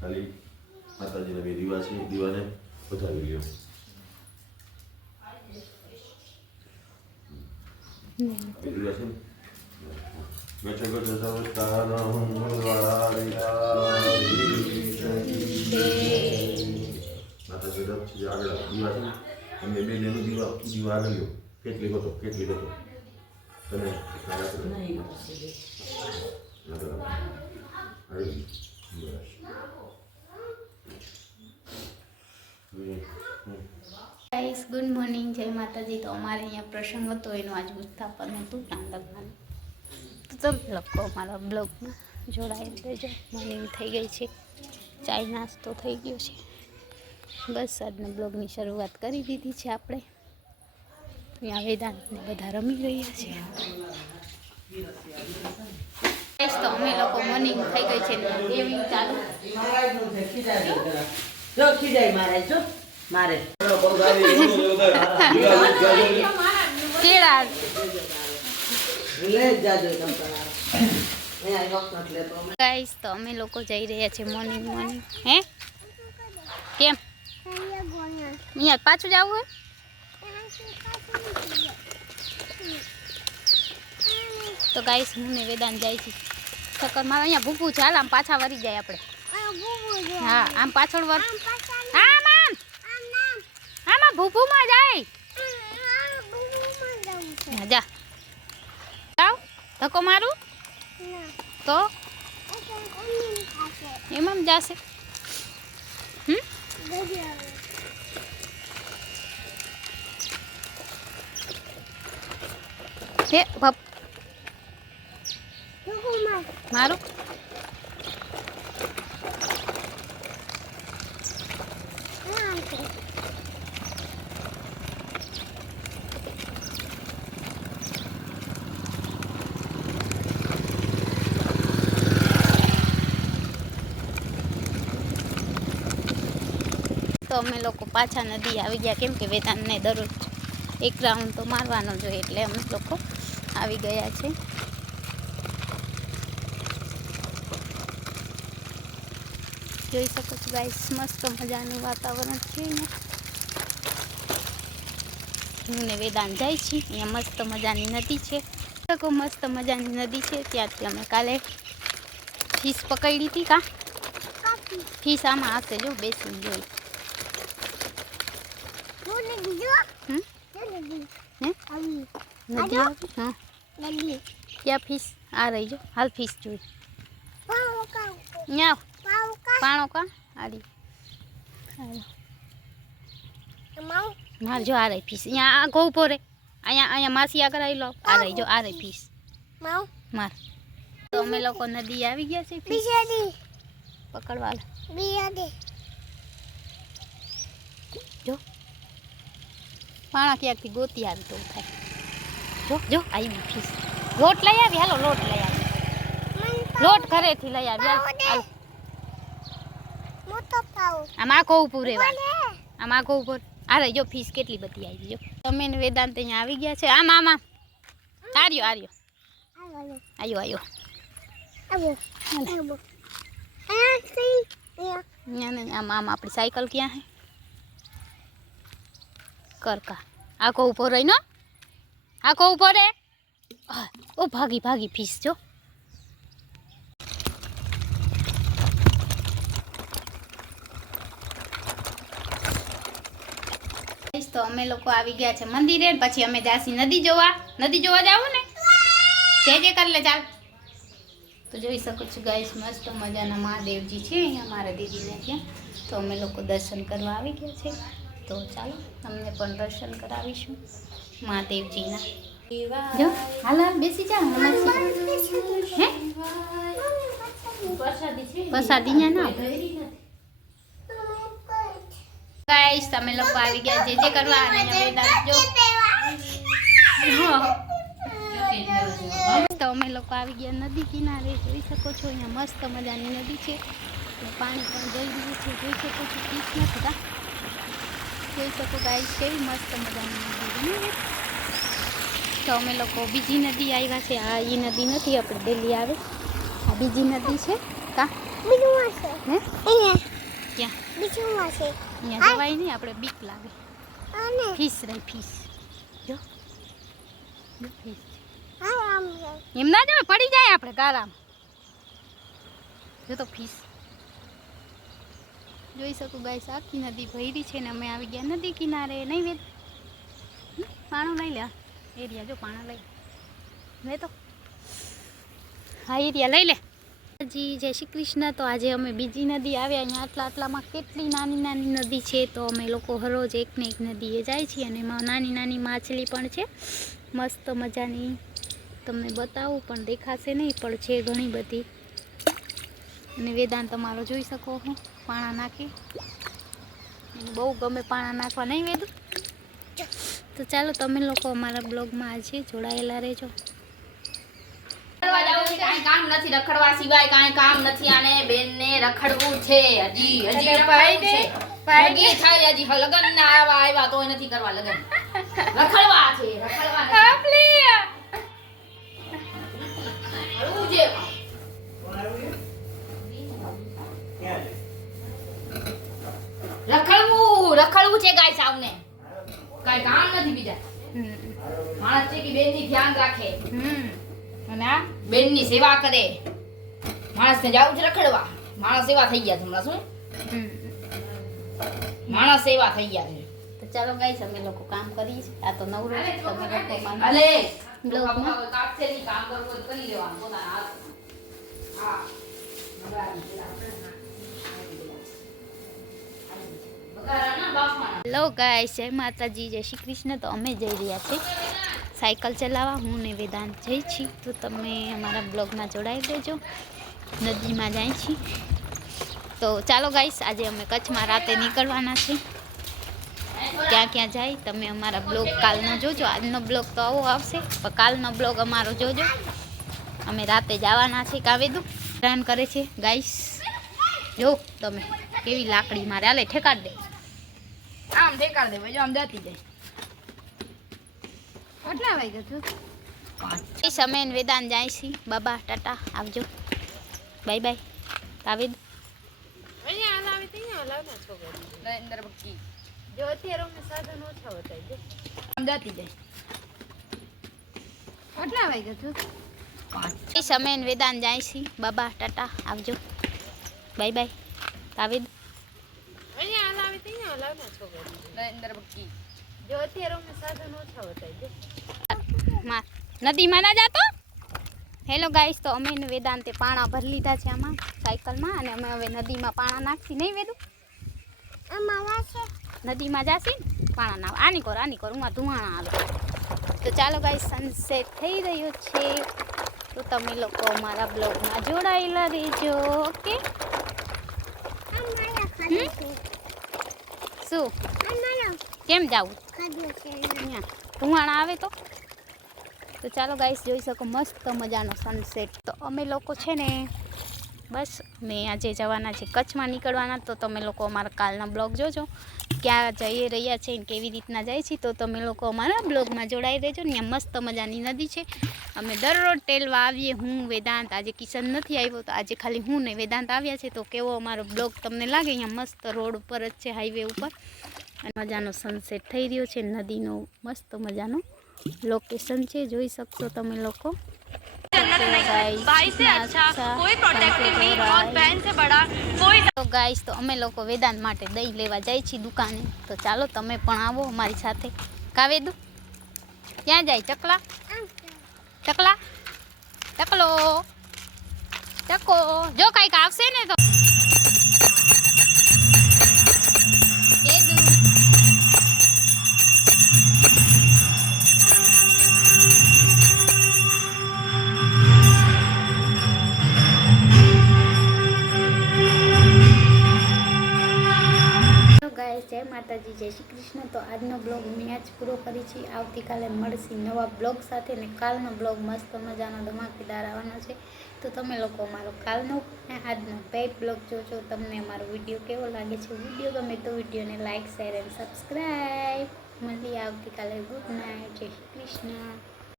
ખાલી માતાજીના બે દીવા છે દીવાને વધાવી લ્યો. દીવા છે બેઠે બેઠે સંસ્કારમ માતાજી રથ આગળ દીવા છે એમને બે લેનું દીવા દીવા આગળ લ્યો. કેટલી હતો કેટલી હતો? તમે ખ્યાલ રાખો. આગળ આવો. આવી બસ. હમ, હમ. ગાઈસ ગુડ મોર્નિંગ જય માતાજી. તો અમારે અહીંયા પ્રસંગ હતો. એનું આજ ઉત્થાપન હતું લખવાનું તો તમે લોકો અમારા બ્લોગમાં જોડાઈ દેજો મોર્નિંગ થઈ ગઈ છે. ચાય નાસ્તો થઈ ગયો છે. બસ આજના બ્લોગની શરૂઆત કરી દીધી છે આપણે. અહીંયા વેદાંતને બધા રમી રહ્યા છે. અમે લોકો મોર્નિંગ થઈ ગઈ છે. એવી ચાલુ. છે, જો ખીજાય જો. મારે. કેળા જ અમે ગાઈસ તો અમે લોકો જઈ રહ્યા છીએ મોર્નિંગ મોર્નિંગ હે? કેમ? અહીંયા પાછું જવું હે? તો ગાઈસ હું ને વેદાંત જાય છે ચક્કર મારે અહીંયા ભૂખું છે. હાલ આમ પાછા વળી જાય આપણે. હા આમ પાછળ વર આમ આમ આમાં. ભૂભુમાં જાય. હા, જા. જાવ ધક્કો મારું. તો? એમાં જશે. હમ? હે ભપ. મારું તો અમે લોકો પાછા નદી આવી ગયા. કેમ કે વેદાંતને દરરોજ એક રાઉન્ડ તો મારવાનો જોઈએ એટલે અમે લોકો આવી ગયા છે. જોઈ શકો છો ગાઈસ મસ્ત મજાનું વાતાવરણ છે ને. હું ને વેદાંત જાય છે. અહીંયા મસ્ત મજાની નદી છે. શકો મસ્ત મજાની નદી છે. ત્યાંથી અમે કાલે ફીસ પકડી હતી કા? ફીસ આમાં હશે જો બેસીને જોઈ. ક્યાં ફીસ આ રહી જો હાલ ફીસ જોઈ અહીંયા પાણો કા આરી માર. જો આ રહી ફીસ અહીંયા આ ગો પોરે અહીંયા અહીંયા માસી આગળ આવી લો આ રહી જો આ રહી ફીસ માર તો અમે લોકો નદી આવી ગયા છે. પકડવા. પકડવા લો. જો પાણા ક્યાંકથી ગોતી આવી તો થાય જો જો આવી ફીસ લોટ લઈ આવી હાલો લોટ લઈ આવી લોટ ઘરેથી લઈ આવી હાલ, હાલ. આમ આખો ઉભું રહેવા આમ આખો ઉપર આ રહી જો ફીસ કેટલી બધી આવી જો તમે ને વેદાંત અહીંયા આવી ગયા છે આમ આમ આમ આર્યો આર્યો આયો આયો અહીંયા નહીં આમ આમ આપણી સાયકલ ક્યાં હે કરકા આખો ઊભો રહીનો આખો ઊભો રે આહ, ઓ ભાગી ભાગી ફીસ જો તો અમે લોકો આવી ગયા છે મંદિરે પછી અમે જાસી નદી જોવા. નદી જોવા જાવું ને? જે જે કર લે ચાલ. તો જોઈ શકો છો ગાઈસ મસ્ત મજાના મહાદેવજી છે અહીંયા મારા દીદીને ત્યાં. તો અમે લોકો દર્શન કરવા આવી ગયા છે. તો ચાલો તમને પણ દર્શન કરાવીશું મહાદેવજીના. જો હાલ હાલ બેસી જા હે? પ્રસાદી ના? ગાઈસ તમે લોકો આવી ગયા જે જે કરવા અને જો. તો અમે લોકો આવી ગયા નદી કિનારે જોઈ શકો છો અહીંયા મસ્ત મજાની નદી છે. પાણી પણ જઈ રહ્યું છે જોઈ શકો છો પીસ નથી જોઈ શકો ગાઈસ કેવી મસ્ત મજાની નદી તો અમે લોકો બીજી નદી આવ્યા છે. આ એ નદી નથી આપણે દિલ્હી આવે. આ બીજી નદી છે. કા? બીજું છે. હે? ક્યાં? બીજું છે. અહીંયા જવાય નહીં આપણે બીક લાગે. અને? ફીસ રહી ફીસ. જો. ફીસ. એમ ના જવાય પડી જાય આપણે ગારામ જો તો ફીસ. જોઈ શકું ગાઈસ, આખી નદી ભરી છે ને અમે આવી ગયા નદી કિનારે. નહીં વેદ? પાણું લઈ લે. એરિયા જો, પાણા લઈ. લે તો. હા, એરિયા લઈ લે. જી જય શ્રી કૃષ્ણ. તો આજે અમે બીજી નદી આવ્યા અહીંયા આટલા આટલામાં કેટલી નાની નાની નદી છે? તો અમે લોકો હરોજ એક ને એક નદીએ જાય છીએ અને એમાં નાની નાની માછલી પણ છે. મસ્ત મજાની. તમને બતાવું, પણ દેખાશે નહીં, પણ છે ઘણી બધી. અને વેદાંત તમારો જોઈ શકો છો પાણા નાખી. એને બહુ ગમે પાણા નાખવા નહીં વેદું? તો ચાલો તમે લોકો અમારા બ્લોગમાં આજે જોડાયેલા રહેજો. કામ નથી રખડવા સિવાય કાંઈ કામ નથી આને બેનને રખડવું છે. હજી હજી રખડવું થાય હજી લગન ના આવા આવ્યા તોય નથી કરવા લગન. રખડવા છે રખડવા છે રખડવું રખડવું ને કઈ કામ નથી બીજા. માણસ છે કે બેનની ધ્યાન રાખે. અને આ? બેનની સેવા કરે. માણસ ને જાવું છે રખડવા. માણસ સેવા થઈ ગયા છે હમણાં શું? માણસ સેવા થઈ ગયા છે. તો ચાલો ગાઈસ અમે લોકો કામ કરી આ તો નવરો છે તમે લોકો બ્લોગમાં? નહીં કામ કરવું કરી લેવાનું. પોતાના હાથ હા. હેલો ગાય જય માતાજી, જય શ્રી કૃષ્ણ. તો અમે જઈ રહ્યા છીએ સાયકલ ચલાવવા. હું ને વેદાંત જઈ છીએ તો તમે અમારા બ્લોગમાં જોડાઈ દેજો. નદીમાં જાય છીએ તો ચાલો ગાઈસ આજે અમે કચ્છમાં રાતે નીકળવાના છીએ. ક્યાં ક્યાં જાય તમે અમારા બ્લોગ કાલનો જોજો. આજનો બ્લોગ તો આવો આવશે. પણ કાલનો બ્લોગ અમારો જોજો. અમે રાતે જવાના છીએ કાવેદું. હેરાન કરે છે. ગાઈસ જો તમે કેવી લાકડી મારે. હાલે ઠેકાડ દે. આમ ઠેકાડ દે ભાઈ જો આમ જતી જાય. કેટલા વાગ્યા છું? એ સમય વેદાંત જાય છે. બાબા ટાટા આવજો. Bye bye. કાવેદ નરેન્દ્ર ભક્તિ. જો અત્યારે અમે સાધન ઓછા બતાવી આમ જતી જાય. કેટલા વાગ્યા છું? એ સમય વેદાંત જાય છે. બાબા ટાટા આવજો. Bye bye. નરેન્દ્ર જો અત્યારે અમે સાધન ઓછા બતાવી નદીમાં ના જાતો? હેલો ગાઈસ તો અમે વેદાંતે પાણા ભરી લીધા છે આમાં સાયકલમાં અને અમે હવે નદીમાં પાણા નાખશી નહીં વેદું? આમાં વાંચે નદીમાં જાશી ને પાણા ના આની કરો આની કરો ઉમાં ધુવાણા આવે. તો ચાલો ગાઈસ સનસેટ થઈ રહ્યો છે. તો તમે લોકો અમારા બ્લોગમાં જોડાયેલા રહેજો ઓકે આ મારા ખાધું છે શું? કેમ જાવું? ધુવાણા આવે તો? તો ચાલો ગાઈસ જોઈ શકો મસ્ત મજાનો સનસેટ તો અમે લોકો છે ને બસ મેં આજે જવાના છે કચ્છમાં નીકળવાના તો તમે લોકો અમારા કાલના બ્લોગ જોજો. ક્યાં જઈ રહ્યા છે કેવી રીતના જાય છે તો તમે લોકો અમારા બ્લોગમાં જોડાઈ દેજો ને ત્યાં મસ્ત મજાની નદી છે. અમે દરરોજ ટેલવા આવીએ હું વેદાંત. આજે કિશન નથી આવ્યો તો આજે ખાલી હું ને વેદાંત આવ્યા છે. તો કેવો અમારો બ્લોગ તમને લાગે? અહીંયા મસ્ત રોડ ઉપર જ છે હાઈવે ઉપર. અને મજાનો સનસેટ થઈ રહ્યો છે નદીનો મસ્ત મજાનો લોકેશન છે. જોઈ શકશો તમે લોકો. તો ગાઈસ તો અમે લોકો વેદાંત માટે દહીં લેવા જાય છીએ દુકાને. તો ચાલો તમે પણ આવો અમારી સાથે. કાવેદુ ક્યાં જાય? ચકલા? ચકલા. ચકલો. ચકો. જો કાંઈક આવશે ને તો. માતાજી, જય શ્રી કૃષ્ણ. તો આજનો બ્લોગ મેં આજ પૂરો કરી છે. આવતીકાલે મળશે નવા બ્લોગ સાથે ને કાલનો બ્લોગ મસ્ત મજાનો ધમાકેદાર આવવાનો છે. તો તમે લોકો અમારો કાલનો અને આજનો બે બ્લોગ જોજો. તમને અમારો વીડિયો કેવો લાગે છે વીડિયો ગમે તો વિડીયોને લાઇક શેર એન્ડ સબસ્ક્રાઈબ મળીએ આવતીકાલે. ગુડ નાઇટ જય શ્રી કૃષ્ણ.